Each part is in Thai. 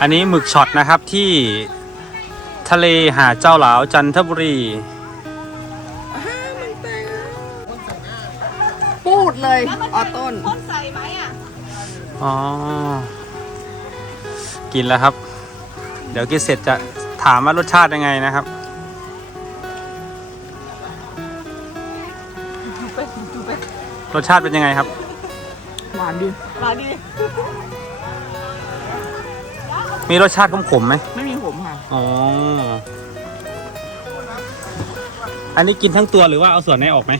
อันนี้หมึกช็อตนะครับที่ทะเลหาเจ้าหลาวจันทบุรี พูดเลยออต้นกินแล้วครับ เดี๋ยวกินเสร็จจะถามว่ารสชาติยังไงนะครับ รสชาติเป็นยังไงครับ หวานดี มาดี มีรสชาติขมๆไหม ไม่มีผมค่ะ อ๋อ อันนี้กินทั้งตัวหรือว่าเอาส่วนไหนออกไหม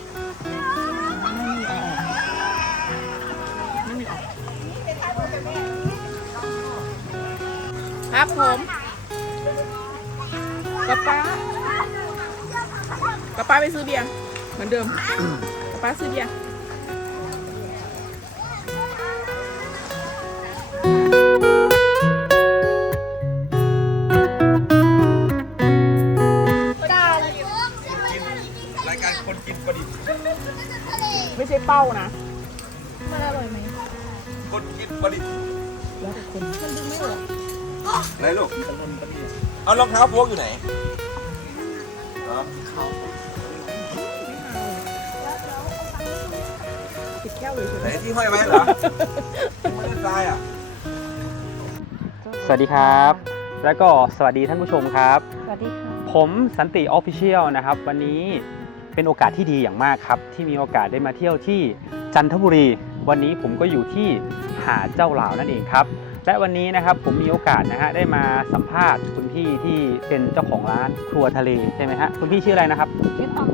ครับผมป๊าป๊าป๊าป๊าไปซื้อเบียร์เหมือนเดิมป๊าป๊าซื้อเบียร์ ไม่ใช่เป้านะคนกินประดิษฐ์ไหนลูก เอารองเท้าพวกอยู่ไหนอ๋อติดแก้วเลยใช่ไหไหมนที่ห้อยไว้เหรอ ไม่ได้ทรายอะ สวัสดีครับ แล้วก็สวัสดีท่านผู้ชมครับ สวัสดีค่ะ ผมสันติออฟฟิเชียลนะครับ วันนี้ เป็นโอกาสที่ดีอย่างมากครับ ที่มีโอกาสได้มาเที่ยวที่จันทบุรี วันนี้ผมก็อยู่ที่หาดเจ้าหลาวนั่นเองครับ และวันนี้นะครับผมมีโอกาสนะฮะได้มาสัมภาษณ์คุณพี่ที่เป็นเจ้าของร้านครัวทะเลใช่ไหมฮะคุณพี่ชื่ออะไรนะครับ ชื่อตอง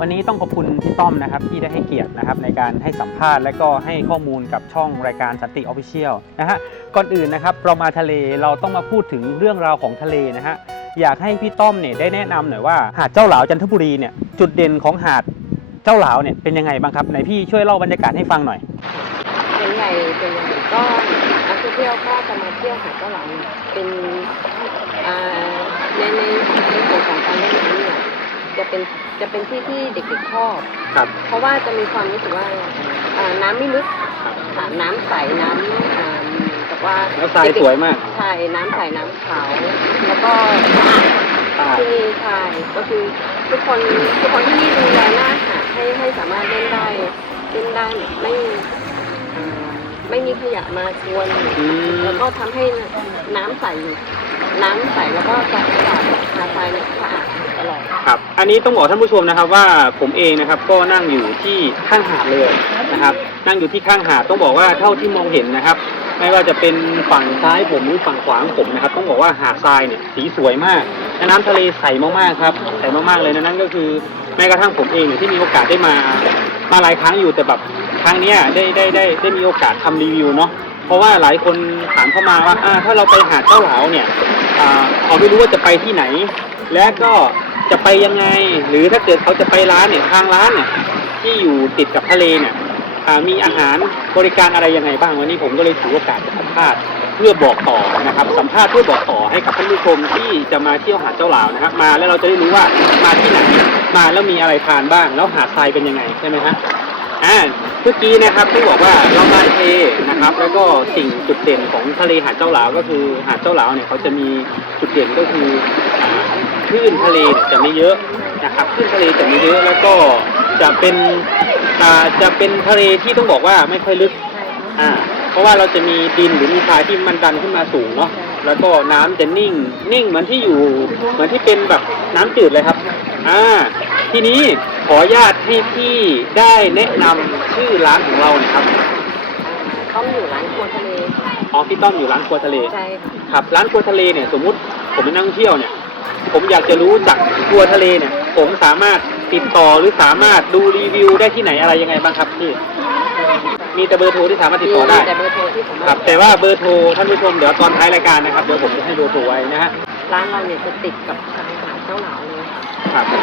วันนี้ต้องขอบคุณพี่ต้อมนะครับที่ได้ให้เกียรตินะครับในการให้สัมภาษณ์และก็ให้ข้อมูลกับช่องรายการสันติออฟฟิเชียลนะฮะก่อนอื่นนะครับเรามาทะเลเราต้องมาพูดถึงเรื่องราวของทะเลนะฮะ อยากให้พี่ต้อมเนี่ยได้แนะนำหน่อยว่าหาดเจ้าหลาวจันทบุรีเนี่ยจุดเด่นของหาดเจ้าหลาวเนี่ยเป็นยังไงบ้างครับไหนพี่ช่วยเล่าบรรยากาศให้ฟังหน่อย เป็นใหญ่เป็นใหญ่ก็นักท่องเที่ยวก็จะมาเที่ยวหาดเจ้าหลานเนี่ยเป็นอ่าในในในส่วนของการเล่นน้ำเนี่ยจะเป็นจะเป็นที่ที่เด็กๆชอบ ครับ เพราะว่าจะมีความรู้สึกว่าอ่าน้ำไม่ลึกอ่าน้ำใสน้ำอ่า แต่ว่าแล้วทรายสวยมาก ใช่น้ำใสน้ำขาวแล้วก็สะอาดใช่ที่นี่ใช่ก็คือทุกคนทุกคนที่นี่ดูแลหน้าหาดให้ให้สามารถเล่นได้เล่นได้ไม่เอ่อไม่มีขยะมาชวน อืม แล้วก็ทำให้น้ำใสน้ำใสแล้วก็สะอาดหาดทรายเนี่ยสะอาดตลอด ครับ อันนี้ต้องบอกท่านผู้ชมนะครับว่าผมเองนะครับก็นั่งอยู่ที่ข้างหาดเลยนะครับ นั่งอยู่ที่ข้างหาดต้องบอกว่าเท่าที่มองเห็นนะครับ ไม่ว่าจะเป็นฝั่งซ้ายผมหรือฝั่งขวาของผมนะครับ ต้องบอกว่าหาดทรายเนี่ยสีสวยมากน้ำทะเลใสมากๆครับใสมากๆเลยนะนั่นก็คือแม้กระทั่งผมเองเนี่ยที่มีโอกาสได้มามาหลายครั้งอยู่แต่แบบครั้งนี้ได้ได้ได้ได้มีโอกาสทำรีวิวเนาะเพราะว่าหลายคนถามเข้ามาว่าถ้าเราไปหาดเจ้าหลาวเนี่ยอ่าเขาไม่รู้ว่าจะไปที่ไหน และก็จะไปยังไง หรือถ้าเกิดเขาจะไปร้านเนี่ยทางร้านเนี่ยที่อยู่ติดกับทะเลเนี่ย มีอาหารบริการอะไรยังไงบ้างวันนี้ผมก็เลยถือโอกาสสัมภาษณ์เพื่อบอกต่อนะครับ สัมภาษณ์เพื่อบอกต่อให้กับท่านผู้ชมที่จะมาเที่ยวหาดเจ้าหลาวนะครับ มาแล้วเราจะได้รู้ว่ามาที่ไหนมาแล้วมีอะไรทานบ้าง แล้วหาดทรายเป็นยังไงใช่ไหมฮะอ่าเมื่อกี้นะครับที่บอกว่าเรามาทะเลนะครับ แล้วก็สิ่งจุดเด่นของทะเลหาดเจ้าหลาวก็คือหาดเจ้าหลาวเนี่ยเขาจะมีจุดเด่นก็คือคลื่นทะเลจะไม่เยอะนะครับคลื่นทะเลจะไม่เยอะแล้วก็จะเป็น อ่าจะเป็นทะเลที่ต้องบอกว่าไม่ค่อยลึกใช่อ่า เพราะว่าเราจะมีดินหรือมีทรายที่มันดันขึ้นมาสูงเนาะ แล้วก็น้ำจะนิ่ง นิ่งเหมือนที่อยู่ เหมือนที่เป็นแบบน้ำจืดเลยครับ อ่า ทีนี้ขออนุญาตให้พี่ได้แนะนำชื่อร้านของเราหนะครับ ต้องอยู่ร้านครัวทะเลอ๋อพี่ต้อมอยู่ร้านครัวทะเล ใช่ค่ะครับ ร้านครัวทะเลเนี่ยสมมุติผมเป็นนักท่องเที่ยวเนี่ย ผมอยากจะรู้จากครัวทะเลเนี่ย ผมสามารถ ติดต่อหรือสามารถดูรีวิวได้ที่ไหนอะไรยังไงบ้างครับพี่ มีแต่เบอร์โทรที่สามารถติดต่อได้มีแต่เบอร์โทรที่สาคมารัรบถแต่ว่าเบอร์โทรท่านผู้ชมเดี๋ยวตอนท้ายรายการนะครับเดี๋ยวผมจะให้เบอร์โทรไว้นะฮะร้านเราเนี่ยจะติดกับชายหาดเจ้าหลาวเลยครับคือ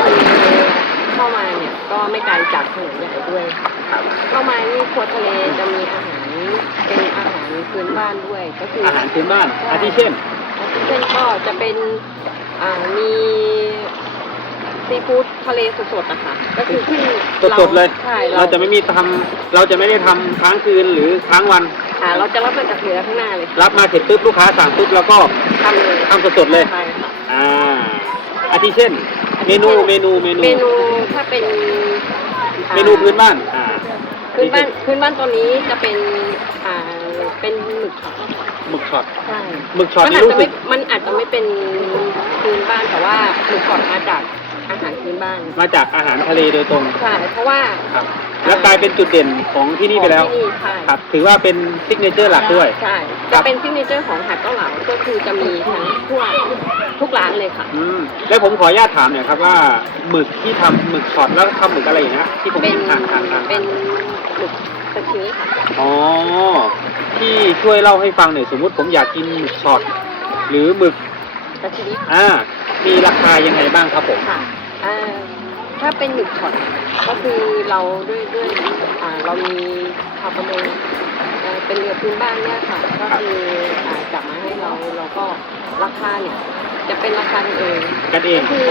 เข้ามาเนี่ยก็ไม่ไกลจากถนนใหญ่ด้วยครับเข้ามานี่ครัวทะเลจะมีอาหารเป็นอาหารพื้นบ้านด้วยก็คืออาหารพื้นบ้านอาทิเช่นอาทิเช่นก็จะเป็นอ่ามี ซีฟู้ดทะเลสดๆอะค่ะก็คือขึ้นสดๆเลย ใช่เราจะไม่มีทำเราจะไม่ได้ทำค้างคืนหรือค้างวันอ่าเราจะรับมาจากเรือข้างหน้าเลยรับมาเสร็จปุ๊บลูกค้าสั่งปุ๊บแล้วก็ทำเลยทำสดๆเลย ใช่ค่ะ อ่าอาทิเช่น เมนูเมนูเมนู เมนูถ้าเป็นอ่าเมนูพื้นบ้านอ่าพื้นบ้านพื้นบ้านตัวนี้จะเป็นอ่าเป็นหมึกช็อตหมึกช็อตใช่หมึกช็อตมันนี่อาจรู้จะสึไม่ก มันอาจจะไม่เป็นพื้นบ้านแต่ว่าหมึกช็อตมาจาก อาหารพื้นบ้านมาจากอาหารทะเลโดยตรงใช่เพราะว่าครับ แล้วกลายเป็นจุดเด่นของที่นี่ไปแล้ว ของที่นี่ใช่ครับ ถือว่าเป็นซิกเนเจอร์หลักด้วย ใช่ครัจะบ เป็นซิกเนเจอร์ของหาดเก้าเหลาก็คือจะมีทั้งทั่วทุกร้านเลยค่ะ อืมแล้วผมขออนุญาตถามหน่อยครับว่าหมึกที่ทำหมึกช็อตแล้วทำหมึกอะไรอย่างเงี้ยที่ผมเป็เห็นนทางทางทางเป็นหมึกซาชิมิค่ะอ๋อที่ช่วยเล่าให้ฟังหน่อยสมมุติผมอยากกินหมึกช็อตหรือหมึกซาชิมิอ่ามีราคายังไงบ้างครับผม ค่ะอ่า ถ้าเป็นหมึกช็อตก็คือเราด้วยด้วยอ่าเรามีชาวประมงเอ่อเป็นเรือพื้นบ้านเนี่ยค่ะ ก็คืออ่าจับมาให้เราเราก็ราคาเนี่ยจะเป็นราคากันเองกันเองก็คือ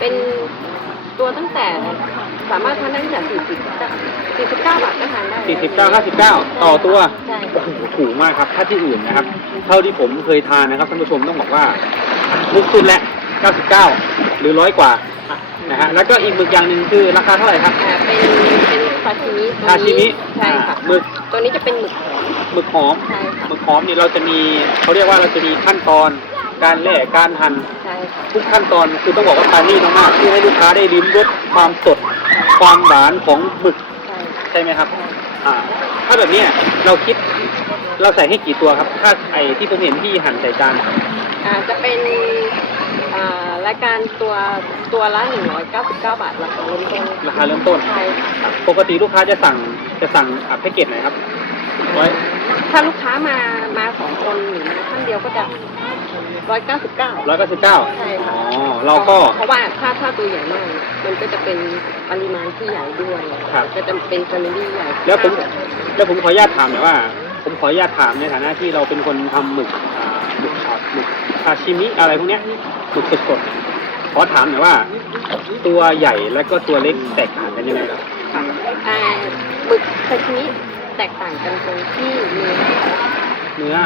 เป็นตัวตั้งแต่สามารถทานได้ตั้งแต่สี่สิบสี่สิบเก้าบาทก็ทานได้49 59ต่อตัวใช่โอ้โหถูกมากครับ ถ้าที่อื่นนะครับ เท่าที่ผมเคยทานนะครับท่านผู้ชมต้องบอกว่าถูกสุดแหละ99หรือร้อยกว่า นะฮะแล้วก็อีกหมึกอย่างหนึ่งคือราคาเท่าไหร่ครับ อ่าเป็นเป็นซาชิมิตัวซาชิมิใช่ค่ะอ่าหมึก ตัวนี้จะเป็นหมึกหอมหมึกหอม ใช่ค่ะหมึกหอมนี่เราจะมีเขาเรียกว่าเราจะมีขั้นตอนการแล่การหั่นใช่ค่ะทุกขั้นตอนคือต้องบอกว่าปานี่มากๆเพื่อให้ลูกค้าได้ลิ้มรสความสดความหวานของหมึกใช่ใช่ไหมครับ อ่า ถ้าแบบเนี้ยเราคิดเราใส่ให้กี่ตัวครับ ถ้าไอ้ที่ผมเห็นพี่หั่นใส่จานอ่าจะเป็นอ่า รายการตัวตัวละ 199 บาทราคาเริ่มต้นราคาเริ่มต้น ใช่ค่ะครับปกติลูกค้าจะสั่งจะสั่งอะแพ็กเกจไหนครับไว้ถ้าลูกค้ามามาสองคนหรือมาท่านเดียวก็จะร้อยเก้าสิบเก้าร้อยเก้าสิบเก้าใช่ค่ะอ๋อเราก็ เพราะว่าถ้าถ้าตัวใหญ่มากเนี่ยมันก็จะเป็นปริมาณที่ใหญ่ด้วยครับก็จะเป็นแฟมิลี่ใหญ่แล้วผม แล้วผมขออนุญาตถามหน่อยว่า ผมขออนุญาตถามในฐานะที่เราเป็นคนทำหมึกอ่าหมึกช็อตหมึก ซาชิมิอะไรพวกเนี้ยหมึกสดๆขอถามหน่อยว่า ตัวใหญ่และก็ตัวเล็กแตกต่างกันยังไงครับอ่าหมึกซาชิมิแตกต่างกันตรงที่เนื้อเนื้อ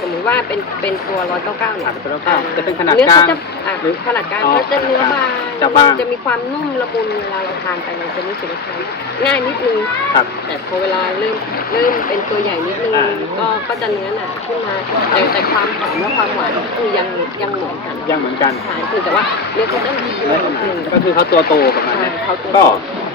สมมติว่าเป็นเป็นตัวร้อยเก้าเก้าเนี่ยอ่าเป็น199จะเป็นขนาดเนื้อกลางเขาจะอ่าหรือขนาดกลางอ๋อก็จะเนื้อบาง จะบาง จะมีความนุ่มละมุนเวลาเราทานไปมันจะรู้สึกว่าทานง่ายนิดนึงครับ แต่พอเวลาเริ่มเริ่มเป็นตัวใหญ่นิดนึงอ่า ก็ก็จะเนื้อหนาขึ้นมาแต่แต่ความหอมและความหวานคือยังยังเหมือนกันยังเหมือนกันใช่คือแต่ว่าเนื้อเขาจะหนาขึ้นและมาขนิดนาดนึงก็คือเขาตัวโตประมาณใช่นี้เขาตัว ก็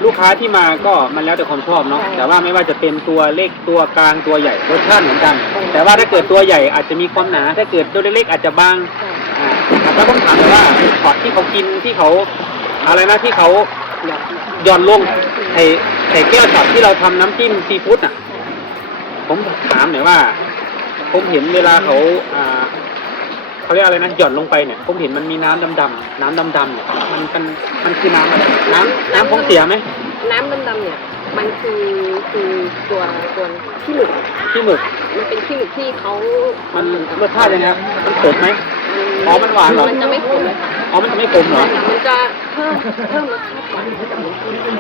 ลูกค้าที่มาก็มันแล้วแต่ความชอบเนาะใช่แต่ว่าไม่ว่าจะเป็นตัวเล็กตัวกลางตัวใหญ่รสชาติเหมือนกันแต่ว่าถ้าเกิดตัวใหญ่อาจจะมีความหนา ถ้าเกิดตัวเล็กๆอาจจะบาง ใช่ อ่าแล้วต้องถามเลยว่าช็อตที่เขากินที่เขาอะไรนะที่เขาหย่อนลงไอ้ไอ้แก้วช็อตที่เราทำน้ำจิ้มซีฟู้ดอะ ผมถามหน่อยว่า ผมเห็นเวลาเขาอ่าเขาเรียกอะไรนะหย่อนลงไปเนี่ย ผมเห็นมันมีน้ำดำๆน้ำดำๆเนี่ยมันมันมันคือน้ำอะไรน้ำน้ำของเสียไหมน้ำดำๆเนี่ย มันคือคือตัวตัวขี้หมึกที่หมึก มันเป็นขี้หมึกที่เขามันรสชาติยังไงครับมันขมไหม อ๋อมันหวานเหรอ มันจะไม่ขมเลยค่ะอ๋อมันจะไม่ขมเหรอ มันจะเพิ่มเพิ่มรสชาติหวานให้กับน้ำจิ้ม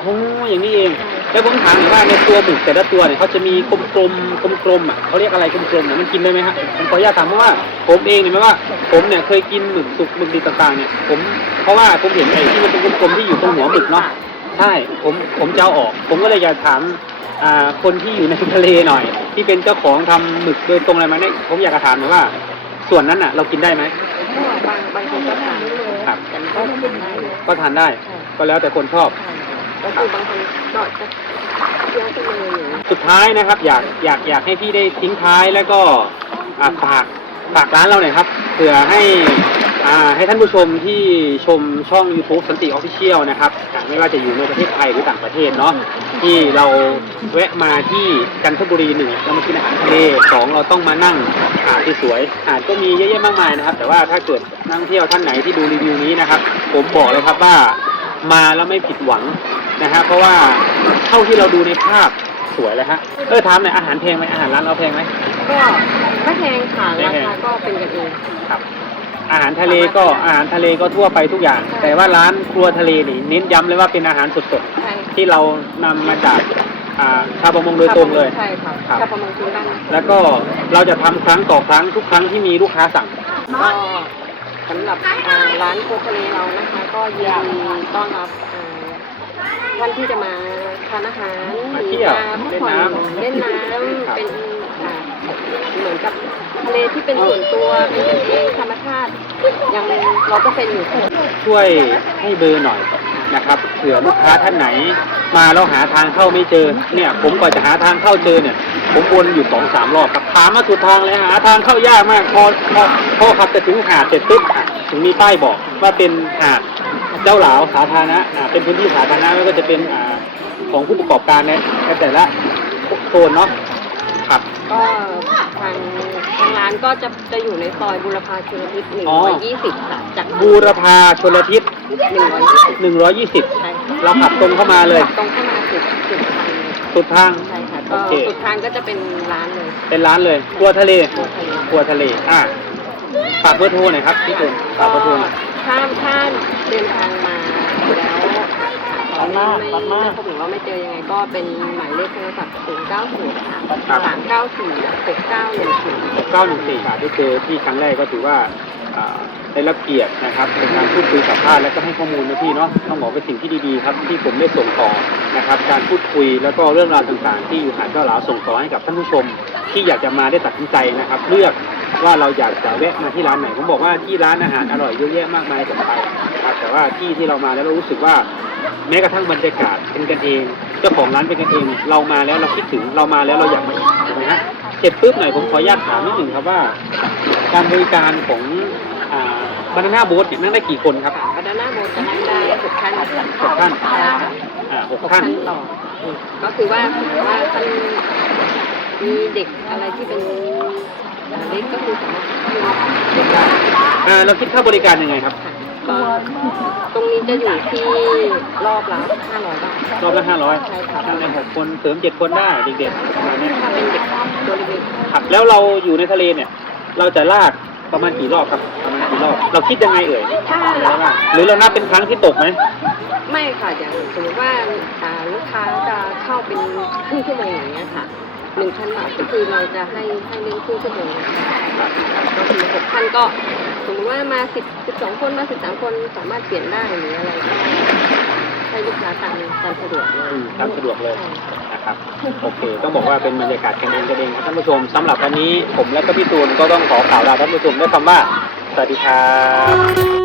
โอ้อย่างนี้เอง แล้วผมถามหน่อยว่าในตัวหมึกแต่ละตัวเนี่ยเขาจะมีกลมกลมกลมกลมๆอะเขาเรียกอะไรกลมกลมๆเนี่ยมันกินได้ไหมฮะผมขออนุญาตถามเพราะว่าผมเองเนี่ยไม่ว่า ผมเนี่ยเคยกินหมึกสุกหมึกดิบต่างๆเนี่ยผมเพราะว่าผมเห็นไอ้ที่มันเป็นกลมๆที่อยู่ตรงหัวหมึกเนาะใช่ผมผมจะเอาออก ผมก็เลยอยากถามอ่าคนที่อยู่ในทะเลหน่อย ที่เป็นเจ้าของทำหมึกโดยตรงอะไรมาเนี่ยผมอยากจะถามหน่อยว่า ส่วนนั้นอะ เรากินได้ไหมก็บางบางคนก็ทานครับแต่มันก็กินได้นะก็ทานได้ใช่ก็แล้วแต่คนชอบใช่ก็คือบางคนก็จะเคี้ยวไปเลยอย่างนี้สุดท้ายนะครับ อยากอยากอยากให้พี่ได้ทิ้งท้ายแล้วก็อ่าฝากฝากร้านเราหน่อยครับเผื่อให้ อ่าให้ท่านผู้ชมที่ชมช่อง YouTube สันติออฟฟิเชียลนะครับอ่าไม่ว่าจะอยู่ในประเทศไทยหรือต่างประเทศเนาะที่เราแวะมาที่จันทบุรีหนึ่งเรามากินอาหารทะเลสองเราต้องมานั่งหาดที่สวยหาดก็มีเยอะแยะมากมายนะครับ แต่ว่าถ้าเกิดนักท่องเที่ยวท่านไหนที่ดูรีวิวนี้นะครับ ผมบอกเลยครับว่ามาแล้วไม่ผิดหวังนะฮะเพราะว่าเท่าที่เราดูในภาพสวยเลยฮะเออถามหน่อยอาหารแพงไหมอาหารร้านเราแพงไหมก็ถ้าแพงค่ะราคาก็เป็นกันเองครับ อาหารทะเลก็อาหารทะเลก็ทั่วไปทุกอย่างใช่แต่ว่าร้านครัวทะเลนี่เน้นย้ำเลยว่าเป็นอาหารสดใช่ๆที่เรานำมาจากอ่าชาวประมงโดยตรงเลย ใช่ครับครับ ชาวประมงพื้นบ้านนะแล้วก็เราจะทำครั้งต่อครั้งทุกครั้งที่มีลูกค้าสั่ง ก็สำหรับอ่าร้านโคกทะเลเรานะคะ ก็ยินดีต้อนรับอ่าท่านที่จะมาทานอาหารมาเที่ยวหรือมาพักผ่อนเล่เล่นนน้ำ น้ำครับเป็นอ่า เหมือนกับทะเลที่เป็นส่วนตัวเป็นกันเองธรรมชาติยังเราก็เป็นอยู่ช่วยให้เบอร์หน่อยนะครับเผื่อลูกค้าท่านไหน มาแล้วหาทางเข้าไม่เจอเนี่ย ผมกว่าจะหาทางเข้าเจอเนี่ย ผมวนอยู่สองสามรอบครับถามมาสุดทางเลยหาทางเข้ายากมากพอพอพอขับไปถึงหาดเสร็จปุ๊บถึงมีป้ายบอกว่าเป็นหาดเจ้าหลาวสาธารณะเป็นพื้นที่สาธารณะแล้วก็จะเป็นอของผู้ประกอบการในแต่ละโซนเนาะ ครับ ก็ทางทางร้านก็จะจะอยู่ในซอยบุรพาชลทิศหนึ่งอ๋อ ร้อยยี่สิบค่ะ จากบูรพาชลทิศหนึ่งร้อยยี่สิบ120 ใช่ค่ะเราขับตรงเข้ามาเลย ตรงเข้ามาสุดสุดทางสุดทาง ใช่ค่ะโอก็เค สุดทางก็จะเป็นร้านเลยเป็นร้านเลยครัวทะเลตัวทะเลครัวทะเล อ่าฝากเบอร์โทรหน่อยครับพี่ตุนฝากเบอร์โทรหน่อยถ้าถ้าเดินทางมาแล้ว ตอนนี้ไม่ไม่พบหรือว่าไม่เจอยังไงก็เป็นหมายเลขโทรศัพท์ศูนย์เก้าศูนย์ค่ะสามเก้าสี่เก้าหนึ่งศูนย์914ได้เจอที่ครั้งแรกก็ถือว่าได้รับเกียรตินะครับในการพูดคุยสัมภาษณ์และก็ให้ข้อมูลนะพี่เนาะต้องบอกเป็นสิ่งที่ดีๆครับ ที่ผมได้ส่งต่อนะครับ การพูดคุยแล้วก็เรื่องราวต่างๆ ที่อยู่หาดเจ้าหลาส่งต่อให้กับท่านผู้ชม ที่อยากจะมาได้ตัดสินใจนะครับ เลือก ว่าเราอยากจะแวะมาที่ร้านไหนผมบอกว่าที่ร้านอาหารอร่อยเยอะแยะมากมายผมไปนะครับแต่ว่าที่ที่เรามาแล้วเรารู้สึกว่าแม้กระทั่งบรรยากาศเป็นกันเอง เจ้าของร้านเป็นกันเอง เรามาแล้วเราคิดถึงเรามาแล้วเราอยากมาอีกถูกไหมฮะเสร็จปุ๊บหน่อยผมขออนุญาตถามนิดหนึ่งครับว่า การบริการของบานาน่าโบ๊ทเนี่ยนั่งได้กี่คนครับบานาน่าโบจะนั่งได้หกท่านหกท่านใช่ค่ะอ่าหกหกท่าท่านนต่ออืมก็คือว่าถือว่าท่านมีเด็กอะไรที่เป็น เล็กก็คือสามารถเด็กได้อ่าเราคิดค่าบริการยังไงครับ ก็ตรงนี้จะอยู่ที่รอบละห้าร้อยบาท รอบละห้าร้อยใช่ครับนั่งได้หกคนเสริมเจ็ดคนได้เด็กๆประมาณนี้ถ้าเป็นเด็กตัวเล็กครับแล้วเราอยู่ในทะเลเนี่ย เราจะลากประมาณกี่รอบครับ ประมาณกี่รอบ เราคิดยังไงเอ่ยๆถ้าเราลากหรือเรานับเป็นครั้งที่ตกไหม ไม่ค่ะอย่างสมมติว่าอ่าลูกค้าจะเข้าเป็นครึ่งชั่วโมงอย่างเงี้ยค่ะ หนึ่งพันบาทก็คือเราจะให้ให้เล่นครึ่งชั่วโมงครับก็คือหกพันก็สมมติว่ามาสิบสิบสองคนมาสิบสามคนสามารถเปลี่ยนได้หรืออะไรก็ให้ลูกค้าตามตามสะดวกเลยตามสะดวกเลยนะครับโอเคต้องบอกว่าเป็นบรรยากาศกันเองกันเองครับท่านผู้ชมสำหรับวันนี้ผมและก็พี่ตูนก็ต้องขอกล่าวลาท่านผู้ชมด้วยคำว่าสวัสดีครับ